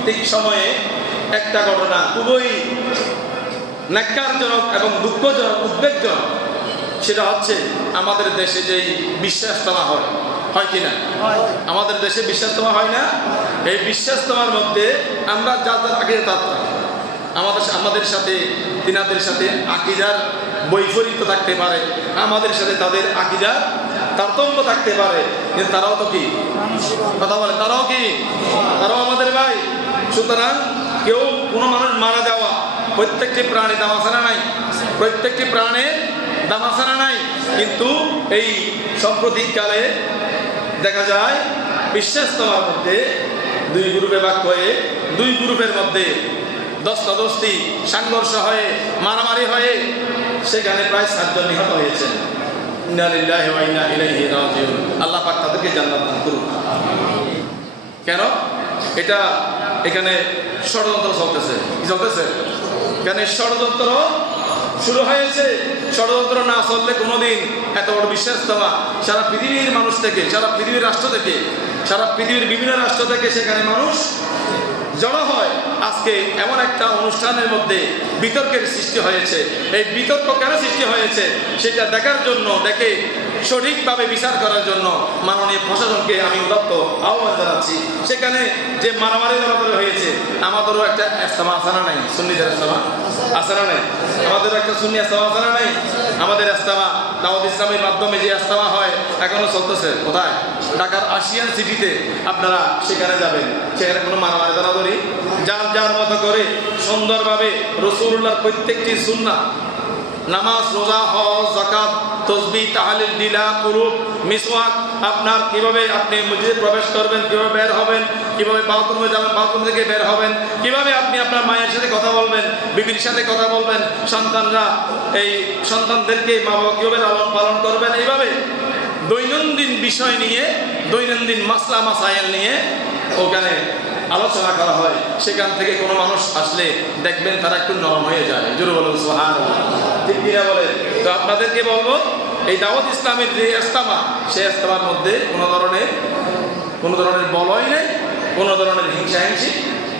সাম্প্রতিক সময়ে একটা ঘটনা খুবই ন্যাক্কারজনক এবং দুঃখজনক, উদ্বেগজনক। সেটা হচ্ছে আমাদের দেশে যেই বিশ্বাসতমা হয় হয় কি না? আমাদের দেশে বিশ্বাসতমা হয় না? এই বিশ্বাসতমার মধ্যে আমরা যাদের আগে তাত্রা আমাদের আমাদের সাথে, তিনাদের সাথে আকিদার বৈপরীত্য থাকতে পারে। আমাদের সাথে তাদের আকিদার তারতম্য থাকতে পারে। কিন্তু তারাও তো কি? কথা বলে, তারাও কি? তারাও আমাদের ভাই। সুতরাং কেউ কোনো মানুষ মারা যাওয়া, প্রত্যেকটি প্রাণী দাম আছে না নাই? প্রত্যেকটি প্রাণের দাম আছে না নাই? কিন্তু এই সাম্প্রতিককালে দেখা যায় বিশ্বাস্তমার মধ্যে দুই গ্রুপে ভাগ হয়ে, দুই গ্রুপের মধ্যে দস্তাদস্তি, সংঘর্ষ হয়ে, মারামারি হয়ে, সেখানে প্রায় সাতজন নিহত হয়েছেন। ইন্না লিল্লাহি ইলাইহি রাজিউন। আল্লাহ পাক তাদেরকে জান্নাত দান করুন কেন? এটা এখানে ষড়যন্ত্র চলতেছে। কি চলতেছে? এখানে ষড়যন্ত্র শুরু হয়েছে। ষড়যন্ত্র না চললে কোনোদিন এত বড় বিশ্বাস্তমা সারা পৃথিবীর মানুষ থেকে, সারা পৃথিবীর রাষ্ট্র থেকে, সারা পৃথিবীর বিভিন্ন রাষ্ট্র থেকে সেখানে মানুষ জড়ো হয়। আজকে এমন একটা অনুষ্ঠানের মধ্যে বিতর্কের সৃষ্টি হয়েছে। এই বিতর্ক কেন সৃষ্টি হয়েছে সেটা দেখার জন্য, দেখে সঠিকভাবে বিচার করার জন্য মাননীয় প্রশাসনকে আমি উদাত্ত আহ্বান জানাচ্ছি। সেখানে যে মারামারি মারামারি হয়েছে, আমাদেরও একটা আসানা নাই? সুন্নিদের আসানা নাই? আমাদেরও একটা সুন্নি আসানা নাই? আমাদের আস্তামা দাওয়াত ইসলামের মাধ্যমে যে আস্তামা হয়, এখনও চলতেছে। কোথায়? ঢাকার আশিয়ান সিটিতে আপনারা সেখানে যাবেন। সেখানে কোনো মারামারি ধরাধরি যার যার মতো করে সুন্দরভাবে রসুল্লাহর প্রত্যেকটি সুন্না নামাজ, রোজা, হজ জাকাত তসবি তাহালিল, দিলা কুরুপ মিসওয়াক আপনার কীভাবে আপনি মসজিদে প্রবেশ করবেন, কীভাবে বের হবেন, কীভাবে বাথরুমে যাবেন, বাথরুম থেকে বের হবেন, কীভাবে আপনি আপনার মায়ের সাথে কথা বলবেন, বিবির সাথে কথা বলবেন, সন্তানরা এই সন্তানদেরকে মা বাবা কীভাবে লালন পালন করবেন, এইভাবে দৈনন্দিন বিষয় নিয়ে, দৈনন্দিন মাসলা মাসাইল নিয়ে ওখানে আলোচনা করা হয়। সেখান থেকে কোনো মানুষ আসলে দেখবেন তারা একটু নরম হয়ে যায়। জোরে বলুন সোহান ঠিক কিনা বলে তো আপনাদেরকে বলব এই দাওয়াত ইসলামের যে ইস্তামা সেই ইস্তামার মধ্যে কোনো ধরনের কোনো ধরনের বলয় নেই, কোনো ধরনের হিংসা হিংসি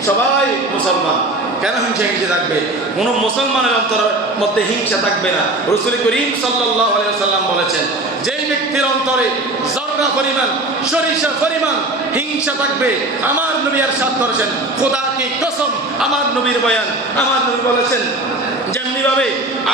সবাই মুসলমান। কেন হিংসা হিংসি থাকবে? কোনো মুসলমানের অন্তরের মধ্যে হিংসা থাকবে না। রসুল করিম সাল্লাহ সাল্লাম বলেছেন, যেই ব্যক্তির অন্তরে জর্রা পরিমাণ, সরিষা পরিমাণ হিংসা থাকবে, আমার নবী আর সাত করেছেন, খোদা কি কসম, আমার নবীর বয়ান। আমার নবী বলেছেন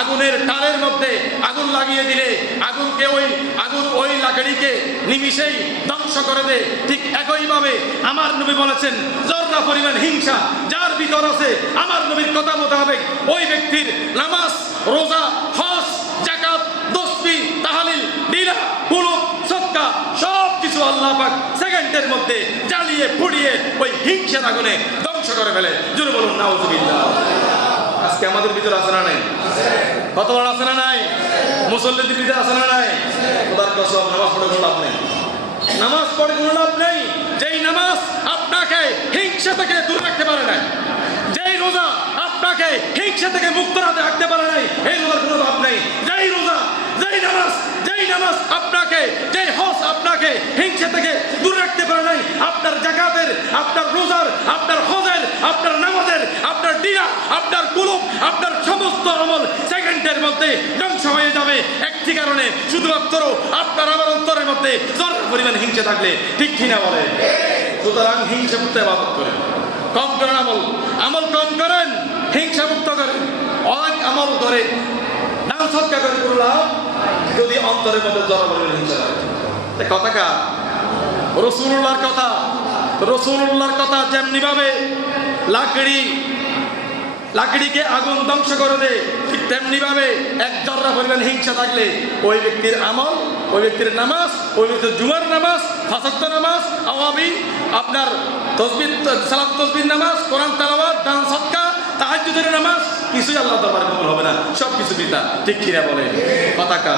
আগুনের টালের মধ্যে আগুন লাগিয়ে দিলে আগুনকে ওই, আগুন ওই লাকড়িকে নিমিশেই ধ্বংস করে দে। ঠিক একইভাবে আমার নবী বলেছেন জর্রা পরিমাণ হিংসা, যার ভিতর আছে আমার নবীর কথা মোতাবেক ওই ব্যক্তির নামাজ, রোজা, হজ জাকাত দস্তি, তাহালিল নীলা পুলুক সৎকা সব কিছু আল্লাহ পাক সেকেন্ডের মধ্যে জ্বালিয়ে পুড়িয়ে ওই হিংসার আগুনে ধ্বংস করে ফেলে। জুড়ে বলুন, নাউজুবিল্লাহ। আজকে আমাদের ভিতরে আছে না নাই? কত বড় আছে না নাই? মুসল্লিদের ভিতরে আছে না নাই? খোদার কসম, নামাজ পড়ে কোনো লাভ নেই। নামাজ পড়ে কোনো লাভ নেই। যেই নামাজ আপনাকে হিংসা থেকে দূরে রাখতে পারে নাই, যেই রোজা আপনাকে হিংসা থেকে মুক্ত রাখতে পারে নাই, এই রোজার কোনো লাভ নেই। যেই রোজা, যেই নামাজ যেই নামাজ আপনাকে, যেই হজ আপনাকে হিংসা থেকে দূরে রাখতে পারে নাই, আপনার জাকাতের, আপনার রোজার, আপনার হজের আপনার নামাজের আপনার দিয়া আপনার কুলুপ আপনার সমস্ত আমল সেকেন্ডের মধ্যে ধ্বংস হয়ে যাবে। একটি কারণে শুধুমাত্র আপনার আমার অন্তরের মধ্যে জরুর পরিমাণ হিংসা থাকলে, ঠিক কিনা বলে সুতরাং হিংসা মুক্ত আবাদত করেন। কম করেন আমল। আমল কম করেন হিংসা মুক্ত করেন। অনেক আমল করে নাম সৎকা করে করলাম যদি অন্তরের মধ্যে জড়া পরিমাণ হিংসা থাকে। কথা কা রসুল্লাহর কথা। রসুল্লাহর কথা যেমনি ভাবে লাকড়ি লাকড়িকে আগুন ধ্বংস করে দেয় ঠিক তেমনি ভাবে এক জর্রা পরিমাণ হিংসা থাকলে ওই ব্যক্তির আমল, ওই ব্যক্তির নামাজ, ওই ব্যক্তির জুমার নামাজ, ফাসক্ত নামাজ আওয়াবি আপনার তসবির সালাম তসবির নামাজ, কোরআন তালাবাদ দান সৎকা তাহাজ্জুদের নামাজ, কিছুই আল্লাহ দরবার কবুল হবে না। সব কিছু পিতা ঠিক কিনা বলে পতাকা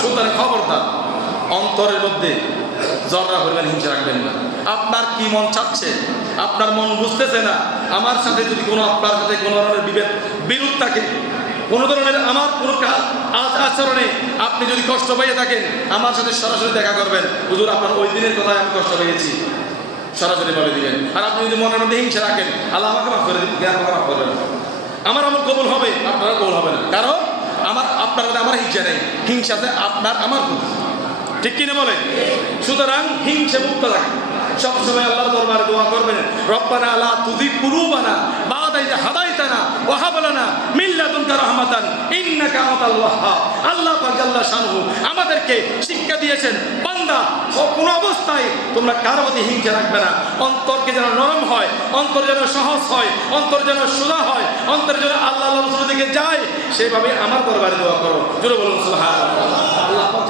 সুতরাং খবরদার, অন্তরের মধ্যে জররা পরিমাণ হিংসা রাখবেন না। আপনার কি মন চাচ্ছে? আপনার মন বুঝতেছে না। আমার সাথে যদি কোনো আপনার সাথে কোনো ধরনের বিভেদ, বিরোধ থাকে, কোনো ধরনের আমার কোনো কা- আচ- আচরণে আপনি যদি কষ্ট পেয়ে থাকেন, আমার সাথে সরাসরি দেখা করবেন। হুজুর, আপনার ওই দিনের কথায় আমি কষ্ট পেয়েছি। সরাসরি বলে দিবেন। আর আপনি যদি মনের মধ্যে হিংসা রাখেন, আল্লাহ আমাকে মাফ করে দিবেন আমাকে মাফ করবেন আমার আমল কবুল হবে, আপনারা কবুল হবে না। কারণ আমার, আপনার আমার হিংসা নেই। হিংসাতে আপনার আমার ঠিক কিনা বলেন? সুতরাং হিংসে মুক্ত রাখেন সবসময় আল্লাহ দরবারে দোয়া করবেন, রব্বানা আলা তুযিগ কুলুবানা বাদা ইযা হাদাইতানা রাহমাতান আল্লাহ শানহু আমাদেরকে শিক্ষা দিয়েছেন, বান্দা, কোন অবস্থায় তোমরা কারও প্রতি হিংসা রাখবে না। অন্তরকে যেন নরম হয়, অন্তর যেন সহজ হয়, অন্তর যেন সোজা হয়, অন্তর যেন আল্লাহ আল্লাহ দিকে যায়, সেভাবে আমার দরবারে দোয়া করো। বলুন আল্লাহ পাক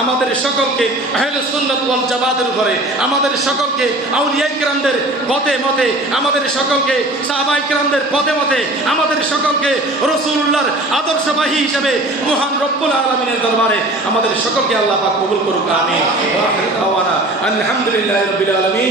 আমাদের সকলকে আহলে সুন্নত ওয়াল জামাতের উপরে, আমাদের সকলকে আউলিয়া কিরামদের পথে মতে, আমাদের সকলকে সাহাবাই কিরামদের পথে মতে, আমাদের সকলকে রসুল্লাহর আদর্শবাহী হিসেবে মহান রব্বুল আলমিনের দরবারে আমাদের সকলকে আল্লাহ পাক কবুল করুক, আমিন। আলহামদুলিল্লাহি রাব্বিল আলামিন।